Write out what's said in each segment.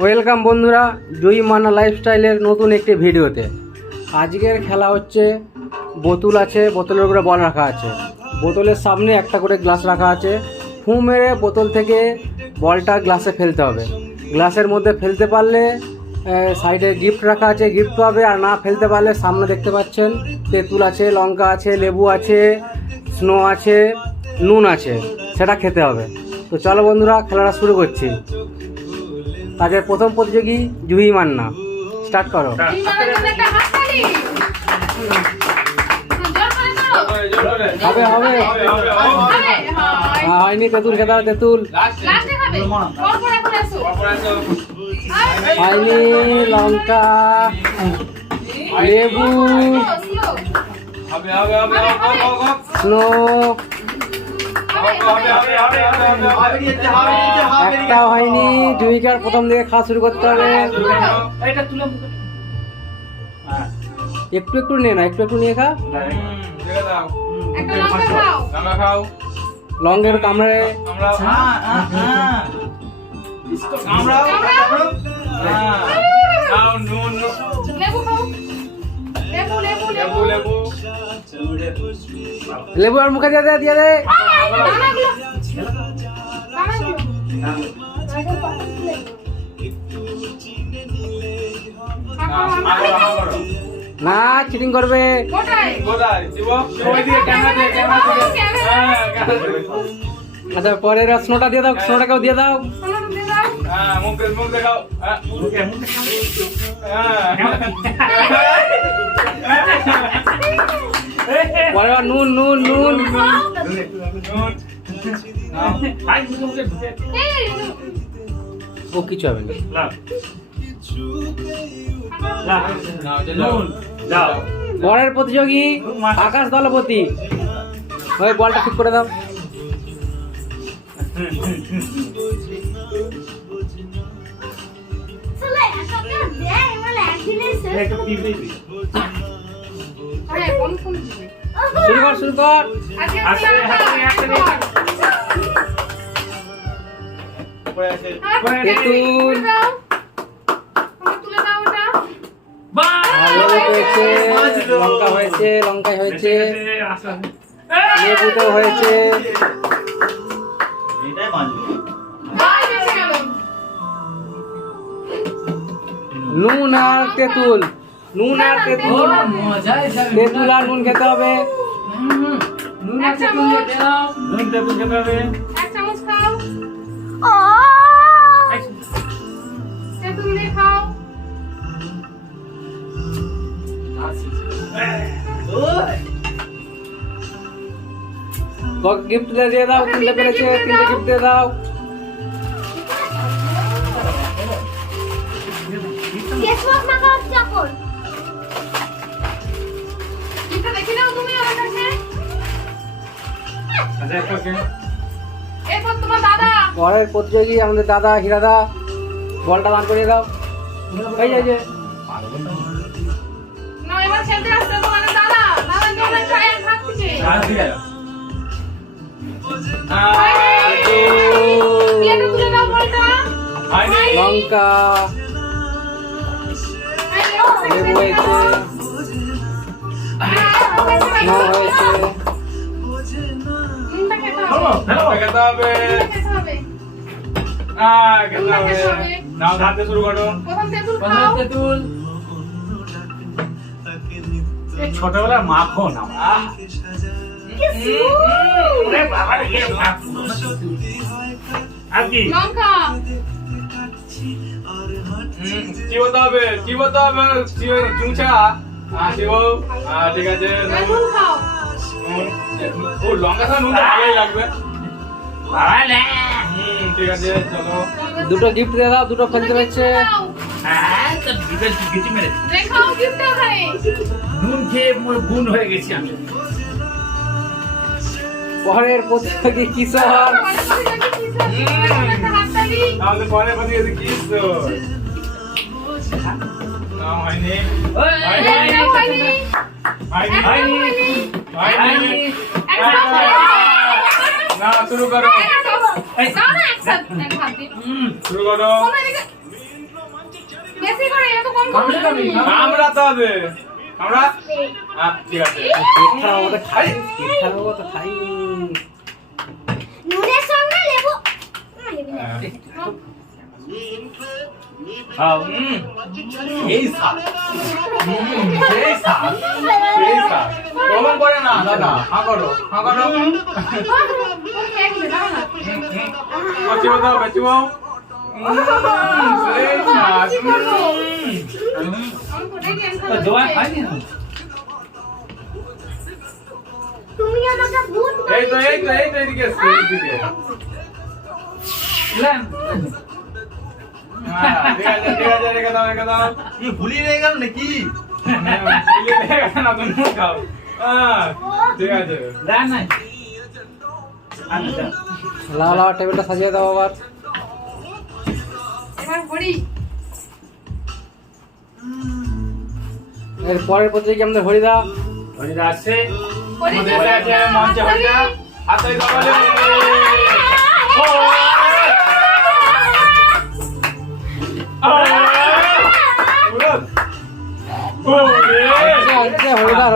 Welcome বন্ধুরা, জয়ী মান্না লাইফস্টাইলের নতুন একটি ভিডিওতে। আজকের খেলা হচ্ছে বোতল আছে, বোতলের উপরে বল রাখা আছে, বোতলের সামনে একটা করে গ্লাস রাখা আছে। ফু মেরে বোতল থেকে বলটা গ্লাসে ফেলতে হবে। গ্লাসের মধ্যে ফেলতে পারলে সাইডে গিফট রাখা আছে, গিফট পাবে। আর না ফেলতে পারলে সামনে দেখতে পাচ্ছেন তেঁতুল আছে, লঙ্কা আছে, লেবু আছে, স্নো আছে, নুন আছে, সেটা খেতে হবে। তো চলো বন্ধুরা, খেলাটা শুরু করছি। তাদের প্রথম প্রতিযোগী জয়ী মান্না, স্টার্ট করো। হবে হবে হয়নি, তেঁতুল খেতে হবে, তেঁতুল হয়নি, লঙ্কা, লেবু, স্নো, একটাও হয়নি। জুইকার প্রথম দিকে খাওয়া শুরু করতে হবে। একটু একটু নিয়ে না, একটু একটু নিয়ে খা। লঙ্গের কামড়ে লেবু আর মুখে দিয়ে দে, দিয়ে দে। না, চিটিং করবে। আচ্ছা, পরের স্নোটা দিয়ে দাও, স্নোটাকেও দিয়ে দাও। পরের নুন নুন নুন। ও কিছু হবে না। পরের প্রতিযোগী আকাশ দলপতি, ওই বলটা ঠিক করে দাও। শুরু কর, শুরু কর। তেঁতুল হয়েছে, লঙ্কা হয়েছে, লঙ্কায় হয়েছে, লেবুতেও হয়েছে, নুন আর তেঁতুল, নুন আর তেঁতুল, তেঁতুল আর নুন খেতে হবে। নুন আর তেঁতুল খেতে হবে। এক চামচ খাও। তেঁতুল দিয়ে খাও। গিফট দিয়ে দাও, তিনটে পেরেছে, তিনটে গিফট দিয়ে দাও। পরের প্রতিযোগী আমাদের দাদা হিরাদা, বলটা দান করিয়ে দাও। এই যে লঙ্কা, লেবু হয়েছে, স্নো হয়েছে, তেঁতুল, ছোটবেলার মাখন আর কি কি বলতে হবে, কি বলতে হবে? চুমচা ঠিক আছে। ও লঙ্কা ছাড়া নুন তো ভালোই লাগবে। ঠিক আছে, চলো। দুটো গিফট দিয়ে দাও, দুটো ফেলতে পারছে। নুন খেয়ে গুণ হয়ে গেছি আমি। পরের প্রতিযোগী কিশোর, আমাদের পরে বলি কিশোর। হয়নি, না, শুরু করো, শুরু করো। কামড়াতে হবে। কামড়া। ঠিক আছে। পেট খারাপ হবে তো খাই, পেট খারাপ হবে তো খাই। নুনের সঙ্গে লেবু খাও। এই স্বাদ। সেই স্বাদ। সেই স্বাদ। প্রমাণ করে না দাদা। হ্যাঁ করো। হ্যাঁ করো। বাঁচিও দাও, বাঁচিও। সেই স্বাদ। দোয়া খাইনি না। তুমি আমাকে ভূত এই তো এদিকে এসছে, এইদিকে। লেন। হ্যাঁ, ঠিক আছে, রেখে দাও, রেখে দাও। কি ভুলি হয়ে গেল নাকি? ফুলিয়ে রেখে না, তুমি খাও। হ্যাঁ, ঠিক আছে। দেন নাই। আচ্ছা। লাও টেবিলটা সাজিয়ে দাও আবার। এবার হরি এর পরের প্রতিযোগী আমাদের হরিদা। হরিদা আসছে। হরি বসে আছে মঞ্চে হরিদা। হাতে গলালে।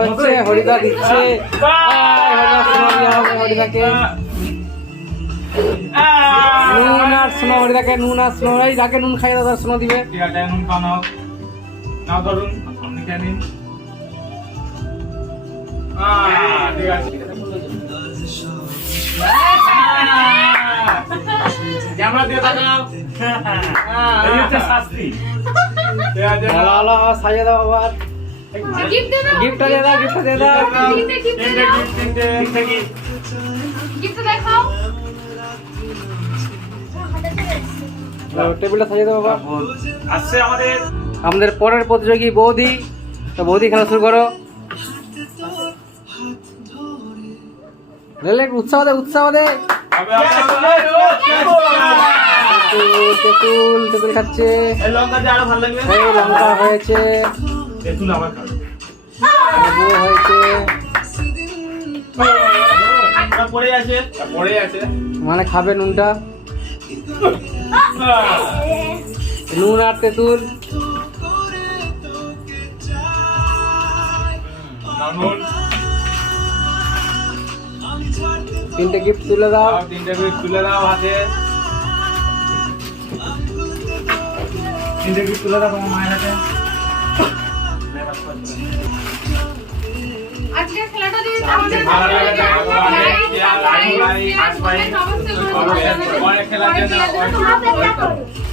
হচ্ছে হরিদা দিচ্ছে। হরিদাকে নুন আর স্নো, হরিদাকে নুন আর স্নো। এই যাকে নুন খাইয়ে দাও স্নো দিবে। ঠিক আছে, নুন খাও নাও। নাও ধরুন, আপনি খেয়ে নিন। ঠিক আছে। ক্যামেরা দিয়ে তাকাও। এই হচ্ছে শাস্তি। ঠিক আছে, লাও সাজিয়ে দাও আবার। গিফট দে দাও গিফটটা দিয়ে দাও, গিফটটা দিয়ে দাও। তিনটে gift। গিফট দেখাও টেবিলটা সাজিয়ে দাও আবার। আসছে আমাদের আমাদের পরের প্রতিযোগী বৌদি। তো বৌদি খেলা শুরু করো। লেলে উৎসাহ দে, উৎসাহ দে। তেঁতুল খাচ্ছে। এই লঙ্কা দিয়ে আরো ভালো লাগবে। এই লঙ্কা হয়েছে, তেঁতুল আবার খাবে। লেবু হয়েছে। ওটা পড়ে আছে। পড়ে আছে। মানে খাবে নুনটা। নুন আর তেঁতুল। নুন। তিনটে গিফট তুলে দাও। তিনটে gift তুলে দাও হাতে। তিনটে গিফট তুলে দাও তোমার মায়ের হাতে। আজকে খেলাটা যদি আমাদের ভালো লাগে ভালো তাহলে লাগে, like, অবশ্যই পরে খেলার জন্য অবশ্যই তোমাকে না করি